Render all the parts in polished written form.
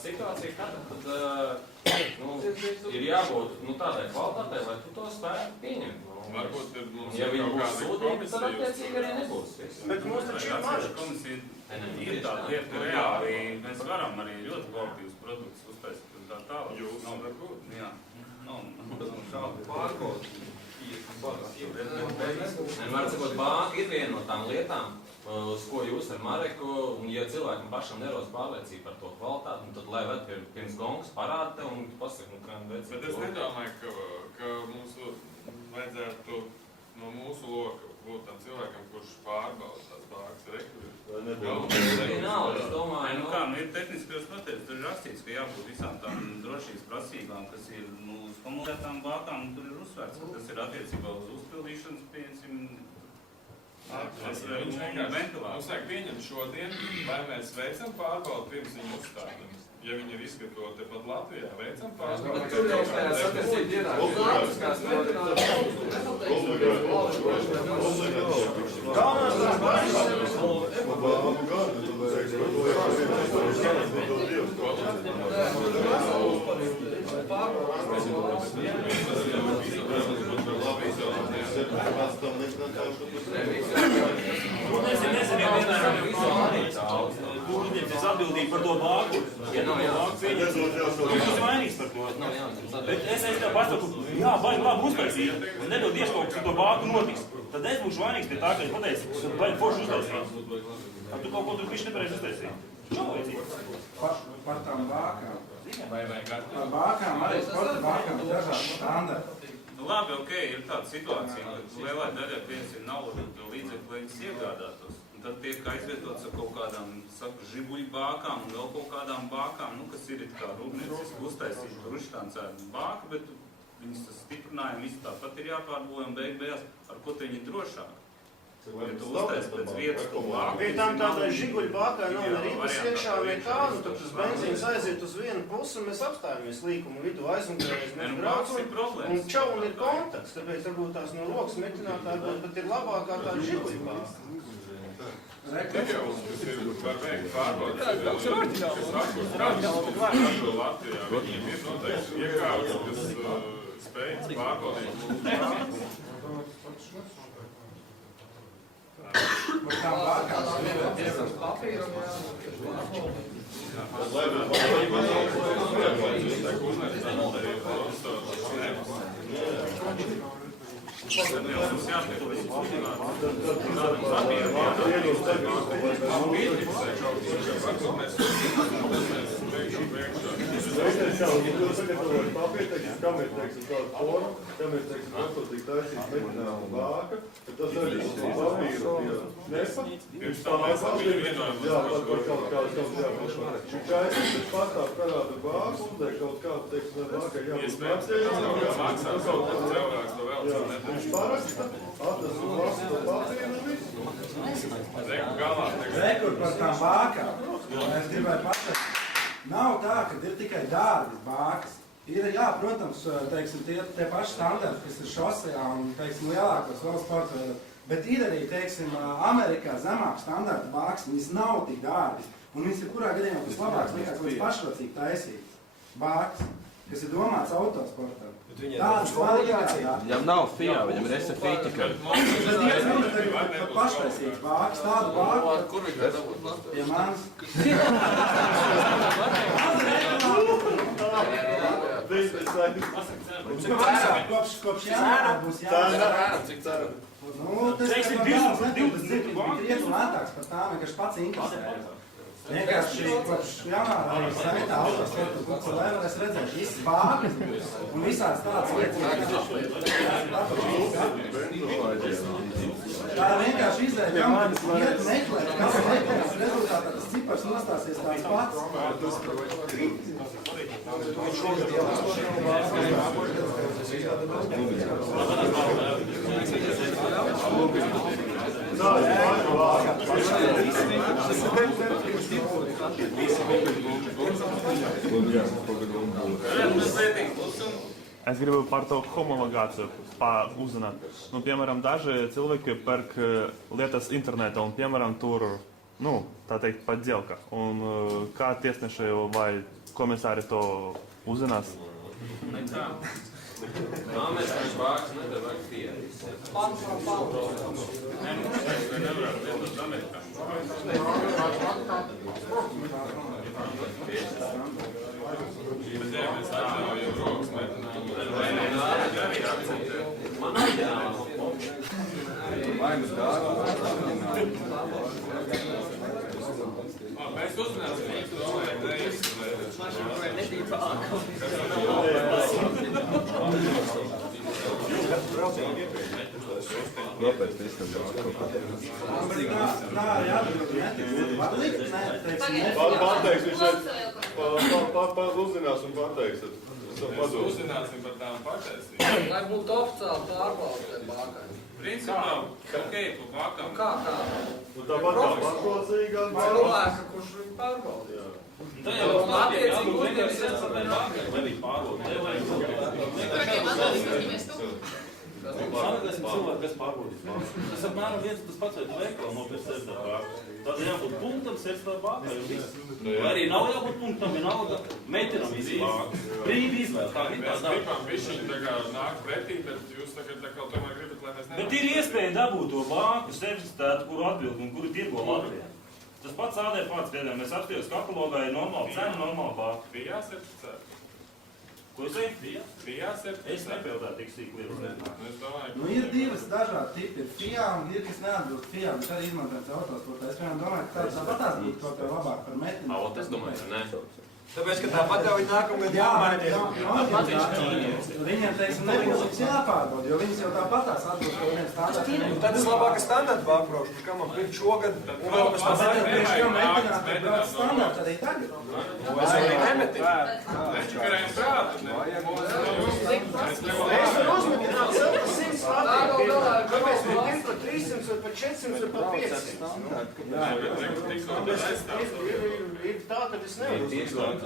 situācija, tad ir jābūt tādai kvalitātei, lai tu to spētu pieņemt. Varbūt mums ja viņi būs sūdīgi, tad attiecīgi arī nebūs. Bet mums taču ir maža komisija. Ir tāda lieta, ka reāli mēs varam arī ļoti kvalitīvus produktus uztaisīt un tā tālāk. Jūs varbūt? Jā. Pārbaudīt. Var sakot, banka ir viena no tām lietām, uz ko jūs ar Mareku, un ja cilvēkam pašam nerodas pārliecība par to kvalitāti, tad lai ved pirms gongas parāda tev un pasaka, kā veic. Bet es nedomāju, ka mums vajadzētu no mūsu loka būt tam cilvēkam, kurš pārbauda tās bāgas rekvizītus. Es domāju, ir tehniskajos noteikumos, tur ir rakstīts, ka jābūt visām tām drošības prasībām, kas ir uz komunitētām bākām, un tur ir uzsvērts, ka tas ir attiecībā uz uzpildīšanas pieņemsim. Mums vajag pieņemt šodien, vai mēs veicam pārbaudu pirms viņu uzstādām. Ja viņi ir izgatavoti tepat Latvijā, veicam pārbaudu. Bet tur jau spērās attiecīgi dienā. Kur uzņemties atbildību par to bāku? Ja nav bāku pieņems, jūs vainīgs par to. Bet es tev pasaku, jā, baigi labi uztaisīt, un nedod Dievs kaut kas ar to bāku notiks. Tad es būšu vainīgs pie tā, ka es pateicu, baigi forši uztaisīt. Tu kaut ko tur bišķi nepareizi uztaisīt. Čo vajadzīgi? Par tām bākām. Par bākām, arī sporta bākām ir dažādi standarti. Labi, ok, ir tāda situācija, ka lielai daļai piemēram nav līdzekļu, lai viņas iegādātos. Tad tiek aizvietots ar kaut kādām, saku, žibuļu bākām un vēl kaut kādām bākām, kas ir kā rūpnieciski uztaisīt ruštāncēnu bāku, bet viņas tas stiprinājumi visi tāpat ir jāpārboja un beigās, ar ko te viņi ir drošāk. Ja tu uztaisi pēc vietas to bāku... Pie tam tādai žiguļu bākai nav ne ripas iekšā nekā, tad tas benzīns aiziet uz vienu pusi un mēs apstājamies līkumu vidu aizmugurēs. Mēs braucam un čau un ir kontakts, tāpēc varbūt tās no rokas metinātāji, bet ir labākā tā žiguļu bāka. Tas ir var veikt pārbaudas, kas ražo Latvijā. Viņiem ir noteikti iekārtas, kas spējas pārbaudīt mūsu bāku. Par tām bākām ir papīram, Rekur par tām bākām. Es gribēju pateikt, nav tā, ka ir tikai dārgas bākas. Ir, jā, protams, teiksim, tie paši standarti, kas ir šosejā un, teiksim, lielākos vēl sporta veidos. Bet ir arī, teiksim, Amerikā zemāk standarta bākas, viņas nav tik dārgas. Un viņas ir kurā gadījumā vislabāks nekā kaut kas pašrocīgi taisīts. Bākas, kas ir domāts autosportam. Tādas kvalitātes. Viņam nav FIA, viņam ir SFI tikai. Bet es runāju par paštaisīgas bākas, tādu bāku. Kur viņi var dabūt Latvijā? Pie manis. Kopš janvāra būs jāsaka. Cik ceru? Tas ir 20 krietni lētāks par tām, vienkārši pats interesē. Vienkārši kopš janvāra arī samitā autosportu kukulē varēs redzēt visas bākas un visāds tāds lietas. Tā ir vienkārši izvēle, kam iet meklēt, kas ir meklēts rezultātā, tas cipars nostāsies tāds pats. Es gribu par to homologāciju uzzināt. Nu, piemēram, daži cilvēki pērk lietas internetā un, piemēram, tur nu, tā teikt, подделка. Un kā tiesneši vai komisāri to uzzinās? Nekā. Amerikāņu bāks nedara vajag pieredzi. Nē, mums nevarētu lietot amerikāņu bāku. Bet, ja mēs atļaujam rokas metinām, Man ideāli. mēs uzzināsim, ka tu vajag Tā arī atbild, var likt, ne, teiksim, Pateiks, viņš uzzinās un pateiks. Mēs uzzināsim par tām pateicībām. Lai būtu oficiāli pārbaudē bākai. Principā, ok, pa bākām. Kā? Tāpat kā pašlaicīgā Cilvēka, kurš viņu pārbaudīja. Tā jau ir attiecīgi uzņēmis iespēja bākai, lai viņi pārbaudīja. Mēs esam cilvēki, kas pārbaudīs bāku. Tas apmēram viens tas pats, vai tu veikalā nopirkt sērstā bāku. Tad jābūt punktam sērstā bākai un viss. Vai arī nav jābūt punktam, vienalga metinam visu bāku. Brīvi izvēle, tā ir tā Mēs dara. gribam višķiņ tā kā nāk pretī, bet jūs tagad tā kā tomēr gribat, lai mēs Bet ir iespēja dabūt to bāku certificētu, kuru atbild un kuru tirgo Latvijā. Tas pats ādē pats vienam. Mēs apstījos katalogā ir normāla cena, normāla bāka. Bija jāsertificē. Ko es teiktu? Bija Es jāsertificē. nepildāju tik sīk lietas. Es domāju, Nu, ir divas dažādi tipi. Ir FIAM, ir kas neatbilst FIAM, bet arī izmantojams autosportā. Es piemēram domāju, ka tāds tāpatās būtu kaut kā labāk par metinu. Ot, es domāju, ka nē. Tāpēc, ka tāpat jau viņi nākamgad Viņiem, teiksim, nebūs jāpārbauda, jo viņas jau tāpatās atbilst kaut kādiem standartiem. Tad es labāk standarta bāku braukšu, kā man pirkt šogad un vēl pēc tam Bet priekš jau metināt, ir brauc standarts arī tagad. Es arī nemetinu. Nečakarējam prātu, ne? Es varu uzmetināt sev pa 100 latiem. Kāpēc man ir pa 300 vai pa 400 vai pa 500? Ir tā, ka es nevaru uzmetināt.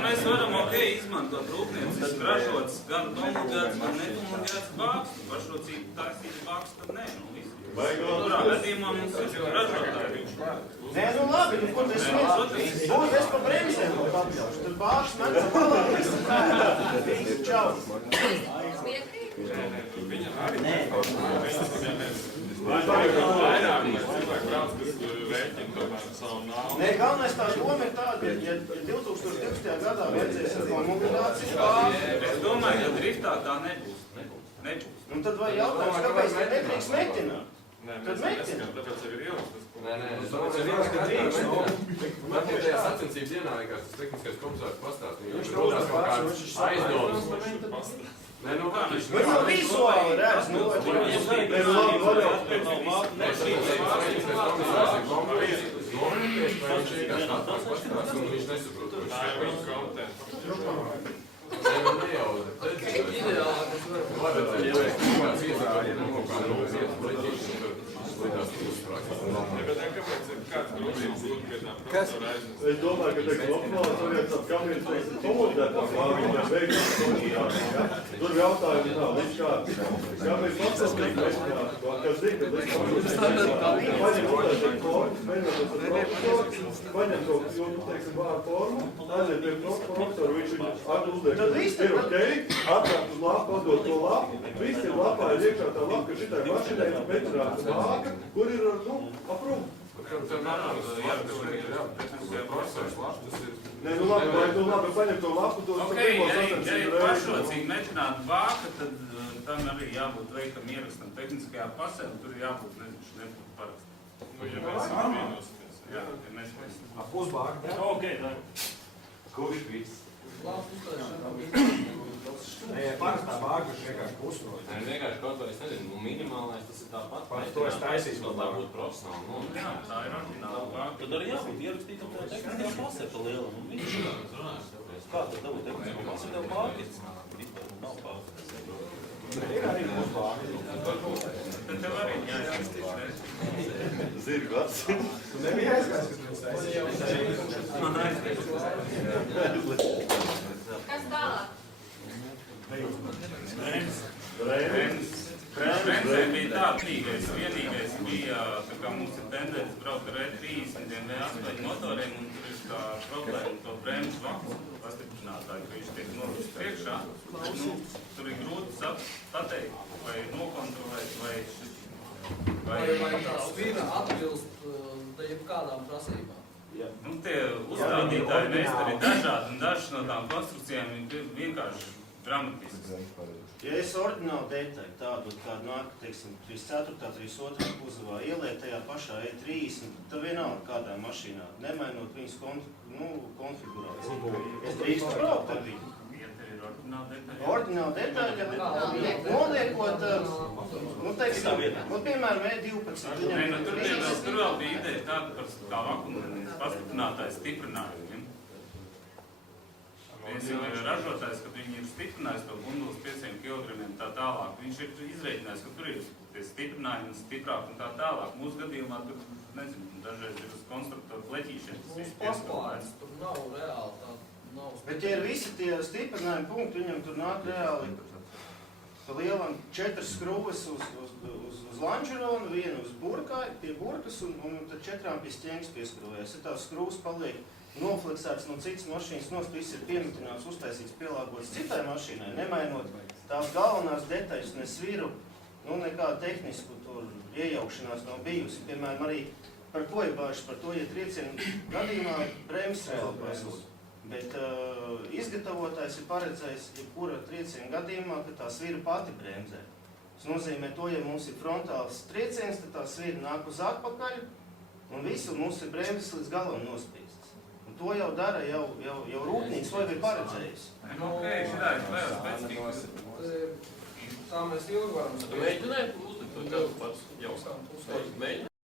Mēs varam ok izmantot rūpniecisks ražots gan domugāts, gan nedomugāts bāks. Pašrocīgi taisīts bāks, tad nē. Nu, viss. Kurā gadījumā mums ir ražotāji. Nē, nu labi, nu ko es būtu es pa bremzēm kaut apļaušu. Tad bāks man pa malā visu kārtā. Visu čau. Viņam arī vairāk, lai cilvēki brauc, kas rēķina tomēr savu naudu. Nē, galvenais tā doma ir tāda, ja 2012. gadā vajadzēs ar homologāciju bāzi, Es domāju, ka driftā tā nebūs. Nebūs. un tad vai jautājums, kāpēc tad nedrīkst metināt? Nē, Tad mēs metina. neskatām, tāpēc jau ir ielas tas, ko... Nē, es domāju, ka vienkārši drīkst. Man pie tajā sacensības dienā vienkārši tas tehniskais komisārs pastāstīja. Viņš rodās kaut kāds aizdomas. Nē, nu kā viņš... Vai jau vizuāli redz, nu, vai tur Viņš nesaprot. Tā ir viņa kompetence. Kāds grūtības būtu pie tā profesora aiznes? Es domāju, ka teiksim, optimāli variants ap kamienes teiksim, komodētām vārīņām veikts komodācijas, ja? Tur jautājumi nav, līdz kāds. Kamienes patsatīgi metināt, kas zina, ka līdz kamienes paņem uztaisīt formu, mēģināt ar profesoru, paņem to, teiksim, vārdu formu, aiziet pie profesoru, viņš viņu atbildēk, ir ok, atnāk uz lapu, atdot to lapu, viss ir lapā, ir iekšā tā lapa, ka šitai mašinai ir metināt vāka, kur ir, nu, aprūp. Nē, nu labi, vai tu labi paņem to lapu, to Ok, ja ir pašrocīgi metināt bāka, tad tam arī jābūt veikam ierakstam tehniskajā pasē, un tur ir jābūt, nezinu, nebūtu parakst. Nu, ja mēs vienosimies. Jā, ja mēs visi. pusbāku. Ok, tā. Kurš viss? Nē, parastā bāka, kurš vienkārši pusnoja. Nē, vienkārši kaut vai es nezinu, minimālais tas ir tāpat. Par to es taisīšu to tā būtu profesionāli. Jā, tā ir orģināla bāka. Tad arī jābūt ierakstītam tā tehniskajā pasē pa lielam. Un viņš kā tad dabūt tehniskajā pasē tev bākis? Vispār nav bākis. Ir arī pusbāka. Tad tev arī jāizstīst. Zirgats. Tu nebija aizgājis, kas mums Kas tālāk? Brēns. bremzēm bija tā, vienīgais bija, tā kā mums ir tendence braukt ar E30 V8 motoriem, un tur ir tā problēma, to bremzu vaku pastiprinātāju, ka viņš tiek novis priekšā. Nu, tur ir grūti pateikt, vai nokontrolēt, vai tā svīra atbilst jebkādām prasībām. Nu, tie uzstādītāji meistari ir dažādi, un dažas no tām konstrukcijām ir vienkārši dramatiskas. Ja es oriģinālu detaļu tādu, kādu nāk, teiksim, 34. 32. kuzavā ieliet tajā pašā E30, tad vienalga kādā mašīnā, nemainot viņas konfigurāciju. Es drīkstu braukt ar viņu. Ja tev ir oriģināla detaļa, noliekot, nu, teiksim, piemēram, E12. Tur vēl bija ideja tāda par kā vakuma pastiprinātāju stiprinājumiem. Ražotājs, kad viņi ir stiprinājis to bundulu uz 5 kg tā tālāk, viņš ir izreikinājis, ka tur ir tie stiprinājumi stiprāk un tā tālāk. Mūsu gadījumā tur, nezinu, dažreiz ir uz konstruktoru pleķīšiem. Mums paspārns, tur nav reāli tā. Bet, ja ir visi tie stiprinājumi punkti, viņam tur nāk reāli pa lielam 4 skrūves uz lanžeronu, 1 uz pie burkas un tad 4 pie stieņas pieskrūvējas. Ja tās skrūves paliek nofleksēts no citas mašīnas, viss ir piemetināts, uztaisīts, pielāgots citai mašīnai, nemainot tās galvenās detaļas, ne sviru, nekādu tehnisku tur iejaukšanās nav bijusi. Piemēram, arī par ko ir bāžas, par to, ja triecienu gadījumā bremzes reāli pasūta. Bet izgatavotājs ir paredzējis, jebkura trieciena gadījumā, ka tā svira pati bremzē. Tas nozīmē to, ja mums ir frontāls trieciens, tad tā svira nāk uz atpakaļ, un visu mums ir bremzes līdz galam nospiestas. Un to jau dara, jau rūpnīca to ir paredzējis. Ok, šitā ir vēl specifika. Tā mēs ilgi varam spēst.